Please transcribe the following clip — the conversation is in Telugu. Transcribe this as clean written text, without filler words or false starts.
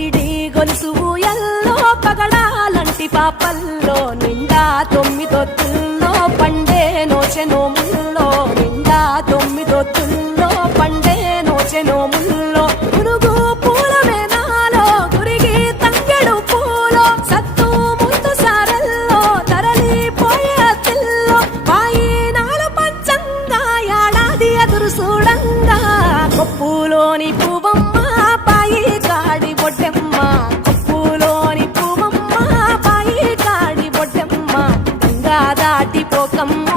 పైడి గొలుసు ఎల్లో పగడాలంటి పాపల్లో నిండా 9 ఒత్తుల్లో పండే నోచె నోముల్లో నిండా 9 ఒత్తుల్లో పండే నోచె నోముల్లో పురుగు పూల మేనాలో గురిగి తంగెడు పూలో సత్తు ముందు సారల్లో తరలిపోయే తిల్లో వాయినాల పంచంగా ఏడాది ఎదురు చూడంగా కొప్పులోని పువ్వమ్మ పాయి కాడి బొడ్డెమ్మ కొప్పులోని పువ్వమ్మ పాయి కాడి బొడ్డెమ్మ గంగా దాటిపోకమ్మ